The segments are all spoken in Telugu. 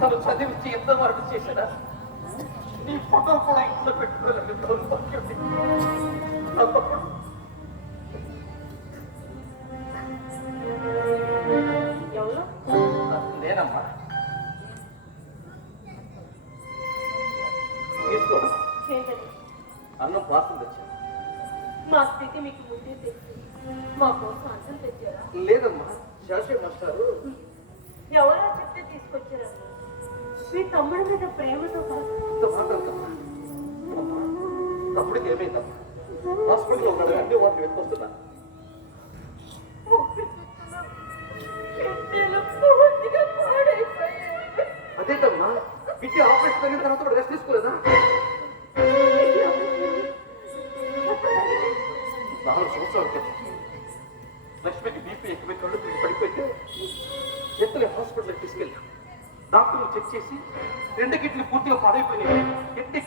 నన్ను చదివించి ఎంత వరకు చేశాడా? నీ ఫోటో కూడా ఇంట్లో పెట్టుకోలేదు. ఎవరు? నేనమ్మా. అన్నం పాసం తెచ్చాను. మా స్థితి మీకు ముందే తెలుసు. మా కోసం అన్నం తెచ్చారా? లేదమ్మా, శాస్త్రి మాస్టారు ఎవరో చెప్తే తీసుకొచ్చారా? మీ తమ్ముడి మీద ప్రేమతో తమ్ముడికి ఏమైందమ్మా? హాస్పిటల్లో ఉన్నాడు, అన్ని వాటిని వెతుకొస్తున్నా. అదేంటమ్మా, బిడ్డ ఆపరేషన్ అయిన తర్వాత రెస్ట్ తీసుకోలేదా? 4 సంవత్సరాల క్రితం లక్ష్మికి బీపీ ఎక్కువ కళ్ళు తిరిగి పడిపోతే ఎత్తులే హాస్పిటల్కి తీసుకెళ్ళాం. డాక్టర్లు చెక్ చేసి 2 కిడ్నీలు పూర్తిగా పాడైపోయినాయి.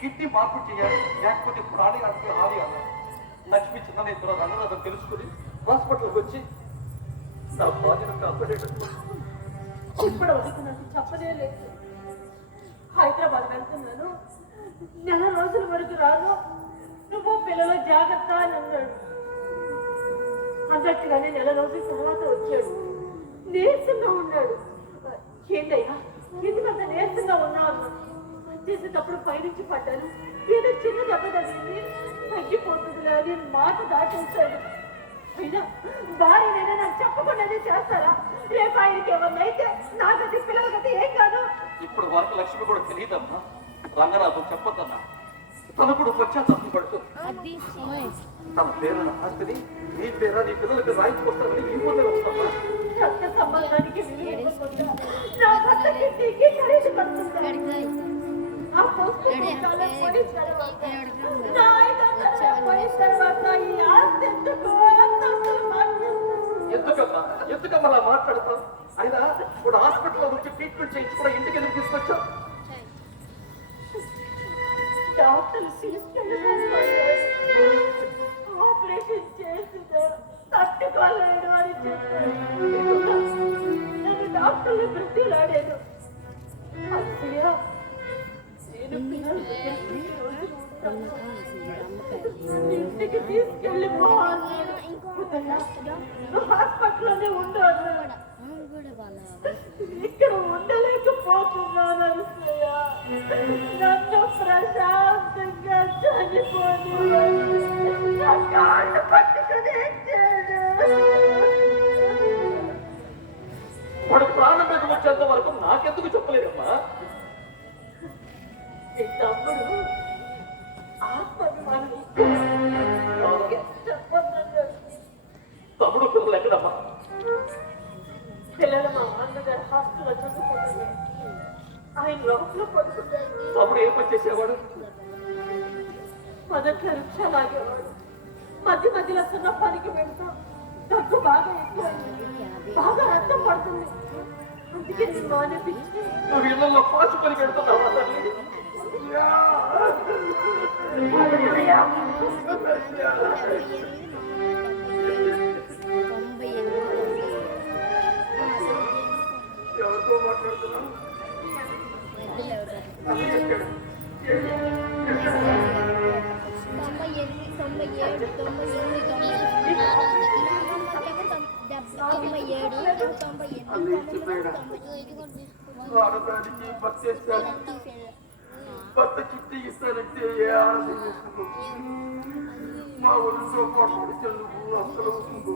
కిడ్నీ మార్పు చేయాలి, లేకపోతే ప్రాణానికి హాని అన్నారు. లక్ష్మి చిన్న ఇద్దరు అన్నదాన్ని తెలుసుకుని హాస్పిటల్కి వచ్చి నా బాధ్యత కాపాడేటప్పుడు ఇప్పుడు వరకు నాకు చెప్పదే లేదు. హైదరాబాద్ వెళ్తున్నాను, 4 రోజుల వరకు రాను, నువ్వు పిల్లల జాగ్రత్త అని అన్నాడు. అన్నట్టుగానే 4 రోజుల తర్వాత వచ్చాడు. నీరసంగా ఉన్నాడు. ఏంటయ్యా ఎందుకంత నీరసంగా ఉన్నావు అన్నా. చేసేటప్పుడు పైనుంచి పడ్డాను, ఏదో చిన్న దెబ్బ తగిలింది, తగ్గిపోతుందిలే అని మాట దాటేశాడు. అయినా భార్యనైనా నాకు చెప్పకుండానే చేస్తారా? రేపు ఆయనకి ఎవరినైతే నా గతి పిల్లల గతి ఏం కాదు. ఇప్పుడు వరకు లక్ష్మి కూడా తెలియదమ్మా. రంగనాథం చెప్పొద్దన్నా. తను కూడా పశ్చాత్తాపం పడుతుంది. తన పేరున ఆస్తిని నీ పేర నీ పిల్లలకి రాయించుకొస్తానని నీ ముందే వస్తామా? రక్త సంబంధానికి నా భర్తకి టీకి ఖరీదు పడుతుందా? ఆ పోస్ట్ పోయిన తర్వాత నా పోయిన తర్వాత ఈ ఆస్తి ఎందుకమ్మా అలా మాట్లాడతావు? అయినా ఇప్పుడు హాస్పిటల్లో వచ్చి ట్రీట్మెంట్ చేయించి కూడా ఇంటికి ఎందుకు తీసుకొచ్చావు? డాక్టర్లు ఆపరేషన్ చేసిందో తట్టుకోలేడు అని చెప్పారు. నేను డాక్టర్లు బ్రతిలాడాను. ఇంటికి తీసుకెళ్ళి హాస్పిటల్లోనే ఉండు అన్నాడు. ఇక్కడ ఉండలేకపోతున్నాను అనుసూయ. నన్ను ప్రశాంతంగా చనిపోని కాళ్ళు పట్టుకుని వాడు ప్రాణం మీద వచ్చేంత వరకు నాకెందుకు చెప్పలేదమ్మా? ఈ తమ్ముడు ఆత్మాభిమానం తమ్ముడు పిల్లలు ఎక్కడమ్మా? పిల్లలు మా అన్నగారు హాస్టల్లో చదువుకుంటుంది. ఆయన లోపల పడుకుంటాడు. తమ్ముడు ఏం పని చేసేవాడు? మొదట్లో రిక్షా లాగేవాడు. మధ్య మధ్యలో చిన్న పనికి వెళ్తాం. దగ్గు బాగా ఎక్కువైంది, బాగా రక్తం పడుతుంది. అందుకే నేను మానేపించి నువ్వు ఇళ్లలో పాచి పనికి వెళ్తున్నావా తల్లి? ఎవరితో మాట్లాడుతున్నావు? ఆడదానికి భర్త చిట్టి ఇస్తానంటే ఏ ఆడది చేసుకుంటూ మా ఊరితో పాటు చదువు అసలు వస్తుందో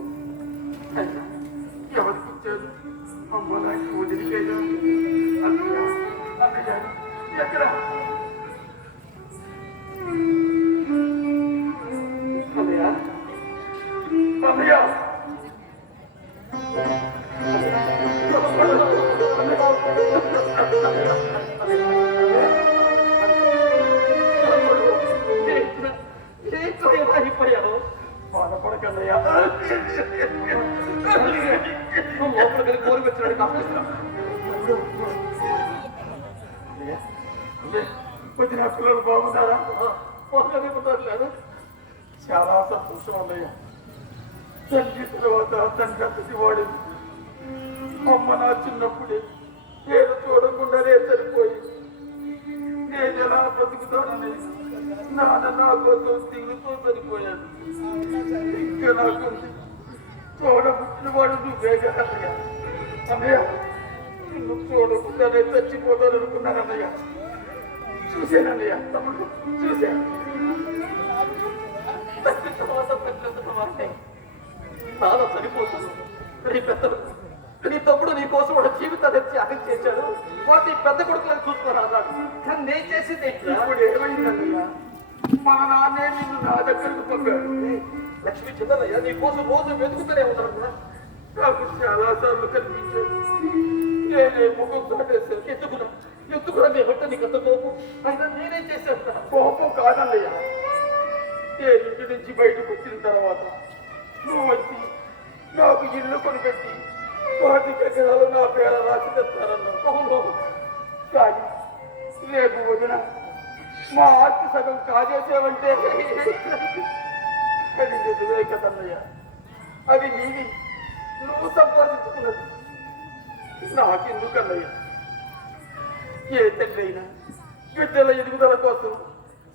ఎవరికి ఇచ్చారు? అమ్మ నాకు వదిలిపోయినా అన్నయ్య ఎక్కడ? అన్నయ్య అన్నయ్య అయిపోయాను. బాధపడకన్నయ్యా, లోపల కలిసి కోరి వచ్చినాడు కాస్త కొద్ది నా పిల్లలు బాగున్నారా? బాగున్నారు. చాలా సంతోషం అన్నయ్య. తండ్రి తర్వాత తండ్రి అంతటి వాడు. అమ్మ నా చిన్నప్పుడే నేను చూడకుండానే సరిపోయి నేను ఎలా బ్రతుకుతానని నాన్న నా కోసం తిరుగుతూ సరిపోయాను. ఇంకా నాకు చూడబుట్టిన వాడు నువ్వేగా అన్నయ్య. అన్నయ్య నువ్వు చూడకుండానే చచ్చిపోతాను అనుకున్నాను అన్నయ్య. చూశానన్నయ్య, తమ్ముడు చూశాను. తల్లి తర్వాత తల్లి అంటే చాలా సరిపోతుంది. నీ పెద్దలు నీ తమ్ముడు నీ కోసం ఒక జీవితాన్ని త్యాగం చేశాడు. వాటి పెద్ద కొడుకులను చూసుకొని అన్నాడు. కానీ నేను చేసింది ఇప్పుడు ఏమైందన్నయ్య? మా నాన్నే నిన్ను నా దగ్గరకు పంపాడు. లక్ష్మి చిన్నయ్య నీ కోసం రోజు వెతుకుతూనే ఉన్నాడు. నాకు చాలా సార్లు కనిపించాడు. నేనే ముఖం చాటేసరికి ఎత్తుకున్నా నీ హట్ట నీకు అంత కోపం. అయినా నేనేం చేశాను? కోపం కాదన్నయ్య. నేను ఇంటి నుంచి బయటకు వచ్చిన తర్వాత నువ్వు వచ్చి నాకు ఇల్లు కొనిపెట్టి వాటి ఎకరాలు నా పేర రాసి తెస్తారన్నావు. కానీ రేపు వదిన మా ఆస్తి సగం కాజేసేవంటే అది నిజమే కదన్నయ్య. అది నీవి, నువ్వు సంపాదించుకున్నది. నాకెందుకన్నయ్య? ఏ తండ్రి అయినా బిడ్డల ఎదుగుదల కోసం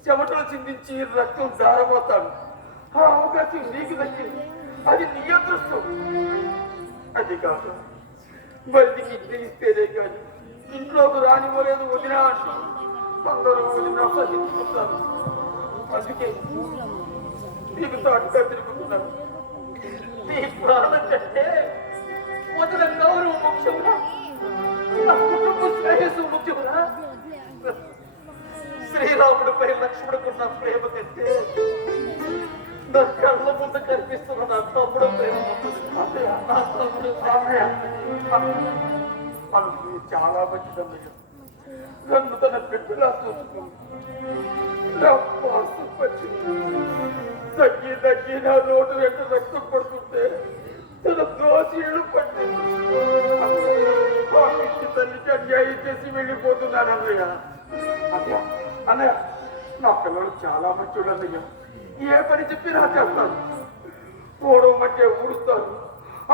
చెమటలు చిందించి రక్తం దారబోతాడు. ఆ అవకాశం నీకు దక్కింది. అది నీ అదృష్టం. అది కాక బయటికి ఇంటి ఇస్తేనే కానీ ఇంట్లోకి రానివ్వలేదు వదినా అంటూ అందరూ వదినా సహించుకుంటారు. అందుకే నీకు తాటుగా తిరుగుతున్నాను. నీ ప్రాణం కంటే వదిన గౌరవం ముఖ్యమురా? నా కుటుంబ శ్రేయస్సు ముఖ్యమురా? శ్రీరాముడిపై లక్ష్మణుడుకున్న ప్రేమ కంటే నా కళ్ళ ముందు కనిపిస్తున్న నా తమ్ముడు ప్రేమ నా తమ్ముడు చాలా మంచిదన్నయ్య. నన్ను తన బిడ్డలా చూసుకుంది. నా పాసు తగ్గి నా రోడ్డు వెంట రక్తం పడుతుంటే తన దోషీళ్ళు పట్టింది. తల్లికి అన్యాయం చేసి వెళ్ళిపోతున్నాను అన్నయ్య. అన్నయ్య నా పిల్లలు చాలా మంచోళ్ళు అన్నయ్య. ఏ పని చెప్పినా చేస్తాను. ఓడమంటే ఊడుస్తాను,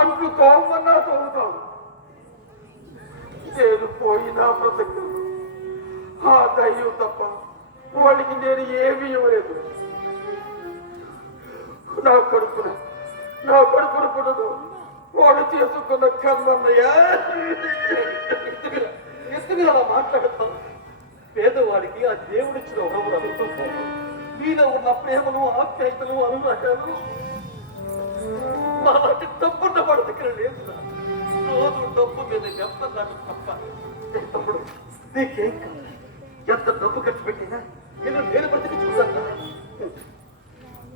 అంట్లు తోమన్నా తోముతాను. నేను పోయినా బ్రతకు ఆ దయ్యం తప్ప వాడికి నేను ఏమీ ఇవ్వలేదు. నా కడుపున పుట్టదు వాడు చేసుకున్న కన్నయ్య. ఎందుకు అలా మాట్లాడతాను? పేదవాడికి ఆ దేవుడిచ్చిన వరములు అందుతూ మీలో ఉన్న ప్రేమను ఆప్యాయతలు అనురాగాలు నాటి డబ్బున్న వాడి దగ్గర లేదు. రోజు డబ్బు మీద ఎంత నాకు తప్ప. తప్పుడు నీకేం కాదు. ఎంత డబ్బు ఖర్చు పెట్టినా నేను బ్రతికించుకుంటా.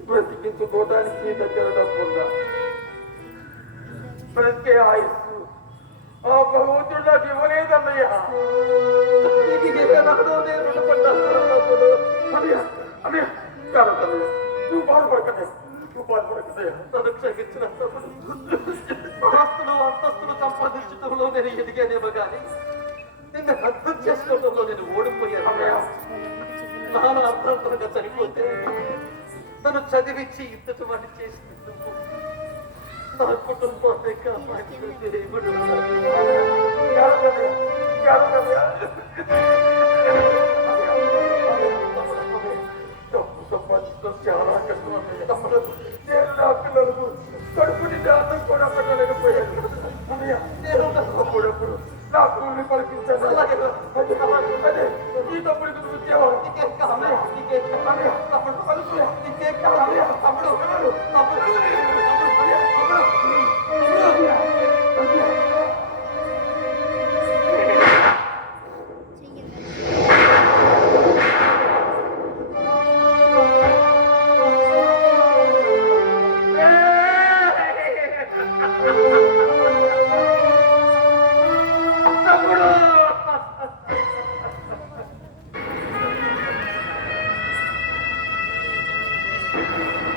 బ్రతికించుకోవడానికి నీ దగ్గర డబ్బు ఉందా? బ్రతికే ఆయుస్సు ఆ భగవంతుడు నాకు ఇవ్వలేదన్నయ్య. నువ్వు బాధపడకన్నయ్య. తను క్షమించిన ఆస్తులు అంతస్తులు సంపాదించడంలో నేను ఎదిగానేమో కానీ నిన్ను అర్థం చేసుకోవడంలో నేను ఓడిపోయాను. నాన్న అర్థంతరంగా సరిపోతే తను చదివించి ఇంతటి వాటి చేసినందుకు నా కుటుంబాన్ని కాపాడిన దేవుడు సంపాదించడం చాలా కష్టం. తమ్ముడు నేను నా పిల్లలకు కడుపుని దానం కూడా పెట్టలేకపోయాను. నేను అప్పుడప్పుడు నా కూలి పలికించాను. అదే ఈ తమ్ముడికి నువ్వు ఇచ్చేవాడు. తమ్ముడు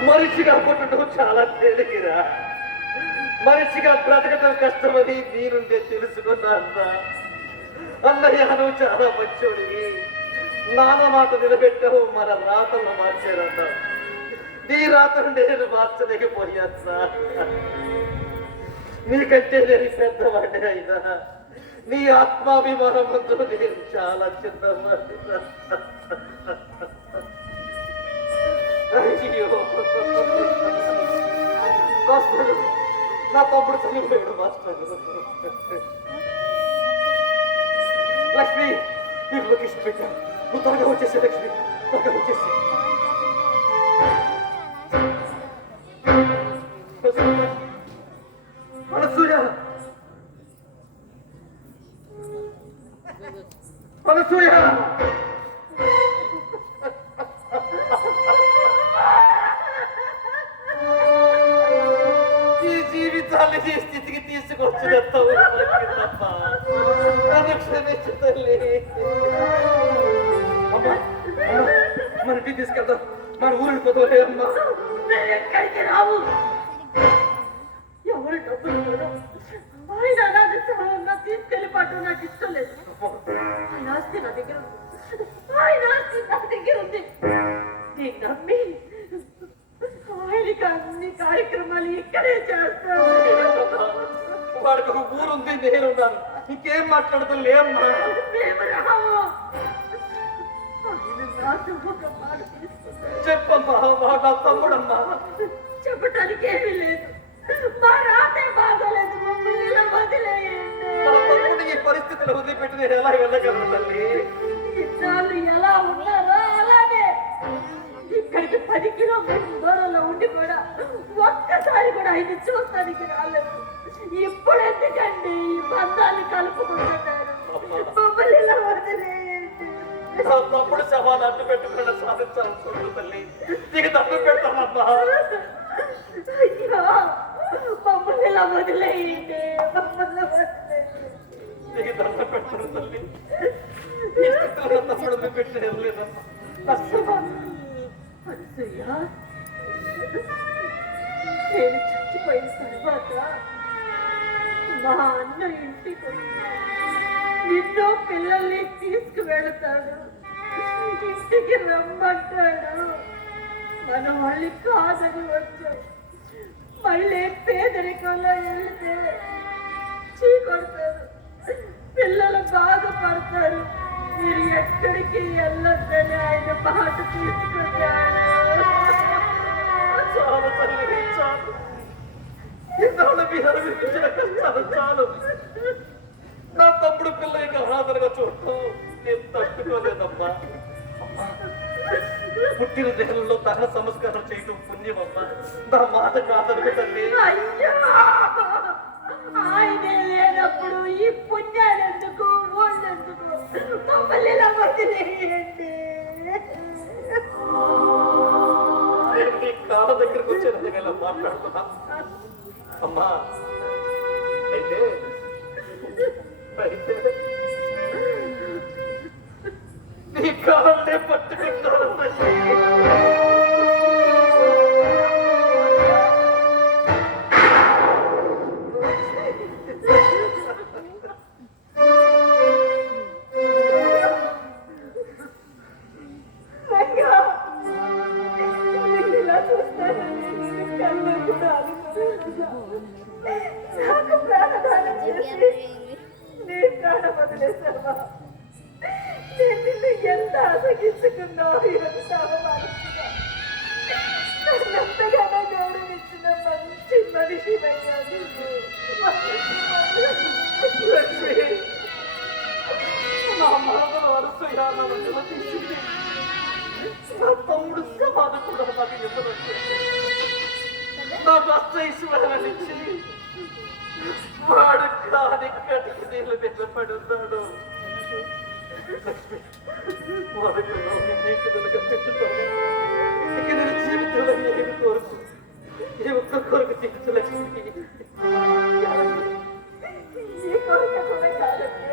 మనిషిగా పుట్టడం చాలా తేలికరా. మనిషిగా బ్రతకటం కష్టమని మీరుండే తెలుసుకున్నా అన్నయ్య. నువ్వు చాలా మంచోడివి. నాన్న మాట నిలబెట్టావు, మన రాతలను మార్చారన్నా. నీ రాతను నేను మార్చలేకపోయాను సార్. నీకంటే నేను పెద్దవాడిని అయినా నీ ఆత్మాభిమానమంతో నేను చాలా చిన్నవాడిని. అయ్యో మాస్టర్, నా తమ్ముడు చనిపోయాడు మాస్టర్. లక్ష్మి, నీకు లొకేషన్ పెట్టాను, నువ్వు త్వరగా వచ్చేసి. లక్ష్మి త్వరగా వచ్చేసి. అనసూయ, అనసూయ, ఈ జీవితాన్ని ఈ స్థితికి తీసుకొచ్చిన తప్ప నన్ను క్షమించు తల్లి. అమ్మా, మన ఇంటికి తీసుకెళ్దాం, మన ఊరికి పోతావులే అమ్మా. ఎక్కడికి రావు. ఎవరు డబ్బులు ఇవ్వరు. ఆయన అనాథ తీసుకెళ్ళిపోవటం నాకు ఇష్టం లేదు. ఆయన ఆస్తి నా దగ్గర ఉంది. ఆయన ఆస్తి నా దగ్గర ఉంది. నేను నమ్మి ఆయనకి అన్ని కార్యక్రమాలు ఇక్కడే చేస్తాను. వాడికి ఒక ఊరుంది, నేనున్నాను. ఇంకేం మాట్లాడతాం లేమ్మా. మేము రాము. ఆయన నాతో ఒక మాట తీసుకుంటారు. చెప్పమ్మా, వాడు నా తమ్ముడమ్మా. చెప్పటానికి ఏమీ లేదు. మా రాతే బాగోలేదు. మమ్మల్ని ఇలా వదిలేయండి. నా తమ్ముడు ఈ పరిస్థితిలో వదిలిపెట్టి నేను ఎలా వెళ్ళగలను తల్లి? ఇన్నాళ్ళు ఎలా ఉన్నారో అలానే ఇక్కడికి 10 కిలోమీటర్ల దూరంలో ఉండి కూడా ఒక్కసారి కూడా ఆయన చూస్తానికి రాలేదు. ఇప్పుడు ఎందుకండి ఈ బంధాన్ని కలుపుకుంటున్నారు? మమ్మల్ని ఇలా వదిలేయండి. నా తమ్ముడు శవాన్ని అడ్డు పెట్టుకున్న సాధించాల్సి ఉంది తల్లి. నీకు దండం పెడతానమ్మా. అయ్యో, మమ్మల్ని ఇలా వదిలేయండి. మమ్మల్ని వదిలేయండి. నీకు దండం పెడతాను తల్లి. ఈ స్థితిలో నా తమ్ముడు పెట్టి వెళ్ళలేదమ్మా. అనసూయ, నేను చచ్చిపోయిన తర్వాత మా అన్న ఇంటికి వచ్చి నిన్నో పిల్లల్ని తీసుకువెళతాడు. ఇంటికి రమ్మంటాడు. మన వాళ్ళకి కాదని వచ్చాం. మళ్ళీ పేదరికంలో వెళ్తే చీకొడతారు. పిల్లలు బాధపడతారు. మీరు ఎక్కడికి వెళ్ళొద్దని ఆయన మాట తీసుకున్నాడు. చాలు తల్లి, చాలు. ఇన్నాళ్ళు మీరు అనుభవించిన కష్టాలు చాలు. నా తమ్ముడు పిల్ల ఇక అనాథలుగా చూడటం నేను తట్టుకోలేదమ్మా. అమ్మా, పుట్టిన దేహంలో దహన సంస్కారం చేయటం పుణ్యమమ్మా. నా మాట కాదనుకు తల్లి. అయ్యో, ఆయనే లేనప్పుడు ఈ పుణ్యాలు ఎందుకు, ఊళ్ళెందుకు? మమ్మల్ని ఇలా వదిలేయండి. నేను నీ కాళ్ళ దగ్గరకు వచ్చేది ఇలా మాట్లాడుతున్నా. అమ్మా, అయితే నీ కాళ్ళే పట్టుకుంటాను తల్లి. అయ్యో, నిన్ను ఇలా చూస్తానని కళ్ళు కూడా అనుకోలేదు. నాకు ప్రాణదానం చేసి నీ ప్రాణం వదిలేసావా? నేను నిన్ను ఎంత అసగించుకున్నావు, ఎంత అవమానించినా. నన్నంతగానో గౌరవించిన మంచి మనిషి లక్ష్మి, నా మామను అరుసయ్యాలను నిలదీసింది. నా తమ్ముడు సమాధి కూడా నాకు ఇవ్వవచ్చు. నా భర్త ఈశ్వరాన్నిచ్చి వాడు కాని కటికి నీళ్ళు నిలబడి ఉన్నాడు. లక్ష్మి, వాడికి నీకు కనిపించుతాను. ఇక నేను జీవితంలో ఏమి కోరుకు, ఏ ఒక్క కోరిక తీర్చు లక్ష్మి. ఈ కోరిక కూడా కాదండి.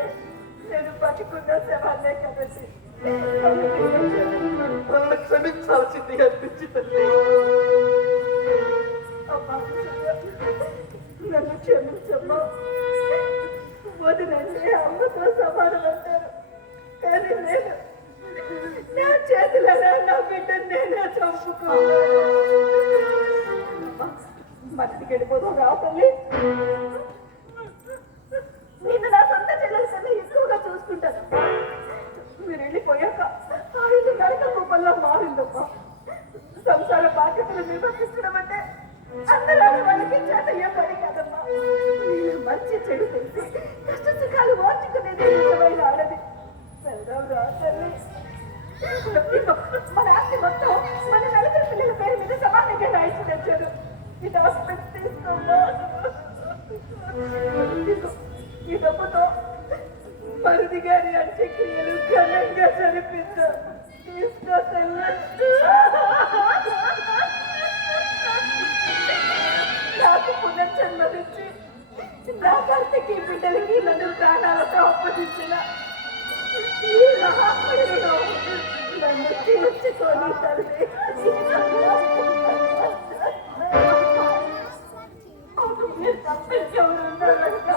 నేను బతుకున్న శవాన్నే కదండి. నన్ను క్షమించాల్సింది అనిపించి తల్లి. అమ్మా, నన్ను క్షమించమ్మా. వదినంటే అమ్మతో సమానం అంటారు. కానీ నేను నా చేతులలో నా బిడ్డను నేనే చంపుకోవాలి. మనకి వెళ్ళిపోతాం రా తల్లి. నిన్ను నా సొంత చెల్లెలు చూసుకుంటానమ్మా. మీరు వెళ్ళిపోయాక ఆ ఇల్లు నరక రూపంలో మారిందమ్మా. సంసార బాధ్యతలు నిర్వర్తించడం అంటే అందరూ వాళ్ళకి చేత ఏ పని కాదమ్మా. మీరు మంచి చెడు తెలిసి కష్ట సుఖాలు ఓర్చుకునేది నిజమైన ఆడది. వెళ్దాం రా తల్లి. మన ఆస్తి మొత్తం మన నలుగురు పిల్లల పేరు మీద సమానంగా రాయించి తెచ్చారు. ఈ డాక్యుమెంట్స్ తీసుకోమ్మా. ఈ డబ్బుతో మరుది గారి అంత్యక్రియలు ఘనంగా జరిపిద్దాం. తీసుకో తల్లి. నాకు పునర్జన్మనిచ్చి నా భర్తకి బిడ్డలకి నన్ను ప్రాణాలతో అప్పగించిన ఈ మహాత్ముడు నన్ను తీర్చుకొని తల్లి. మీరు తప్పించెవరున్నారంట.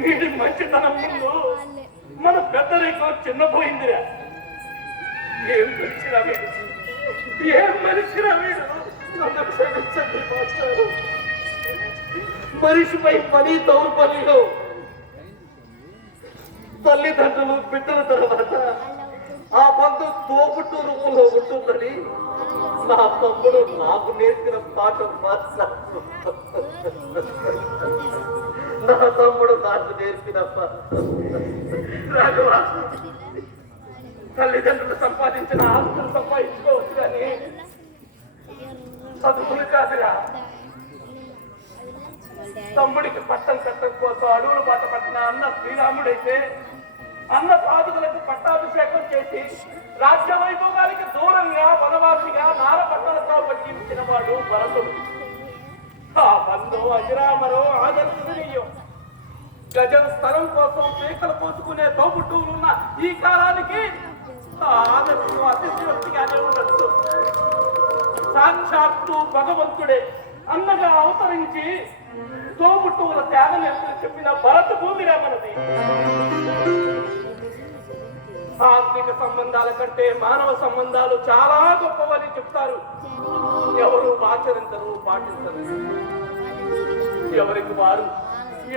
వీడి మంచితనం ముందు మన పెద్దరికం చిన్నపోయిందిరా. ఏం మనిషిరా వీడు, ఏం మనిషిరా వీడు. నన్ను క్షమించండి మాస్టారు. మనిషిపై పని దౌర్బల్యం. తల్లిదండ్రులు బిడ్డల తర్వాత ఆ బంధం తోబుట్టు రూపంలో ఉంటుందని నా తమ్ముడు నాకు నేర్పిన పాఠం మాస్టర్. నా తమ్ముడు నాకు నేర్పిన రాఘవ, తల్లిదండ్రులు సంపాదించిన ఆస్తులు సంపాదించుకోవచ్చు కానీ చదువులు కాదురా. తమ్ముడికి పట్టం కట్టం కోసం అడవులు బాట పట్టిన అన్న శ్రీరాముడైతే అన్న పాదుకులకు పట్టాభిషేకం చేసి రాజ్య వైభోగానికి దూరంగా వనవాసిగా నారపట్టణంతో పట్టించిన వాడు భరతుడు. ఆ బంధం అజరామరో ఆదర్శనీయం. గజం స్థలం కోసం పీకలు పోసుకునే తోబుట్టువులున్న ఈ కాలానికి ఆ ఆదర్శం అతిశయోక్తిగానే ఉండొచ్చు. సాక్షాత్తు భగవంతుడే అన్నగా అవతరించి తోబుట్టువుల త్యాగం ఎప్పుడు చెప్పిన భరత భూమిరా మనది. ఆత్మిక సంబంధాల కంటే మానవ సంబంధాలు చాలా గొప్పవని చెప్తారు. ఎవరు ఆచరించరు, పాటించరు. ఎవరికి వారు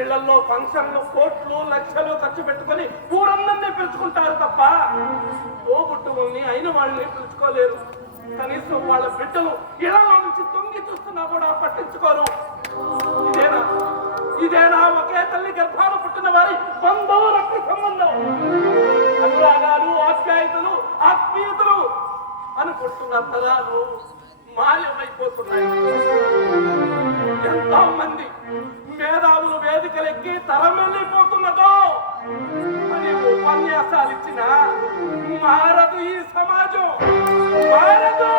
ఇళ్లలో ఫంక్షన్లు కోట్లు లక్షలు ఖర్చు పెట్టుకుని ఊరందరినీ పిలుచుకుంటారు తప్ప తోబుట్టువుల్ని అయిన వాళ్ళని పిలుచుకోలేరు. కనీసం వాళ్ళ బిడ్డలు ఇళ్లలో నుంచి తొంగి చూస్తున్నా కూడా పట్టించుకోరు. ఇదేనా ఒకే తల్లి గర్భాలు పుట్టిన వారి బంధం, రక్త సంబంధం, అనురాగాలు, ఆప్యాయతలు, ఆత్మీయతలు అనుకుంటున్న తరాలు మాయమైపోతున్నాయి. ఎంతో మంది మేధావులు వేదికలెక్కి తరం వెళ్ళిపోతున్నదో అని ఉపన్యాసాలు ఇచ్చిన మారదు ఈ సమాజం, మారదు.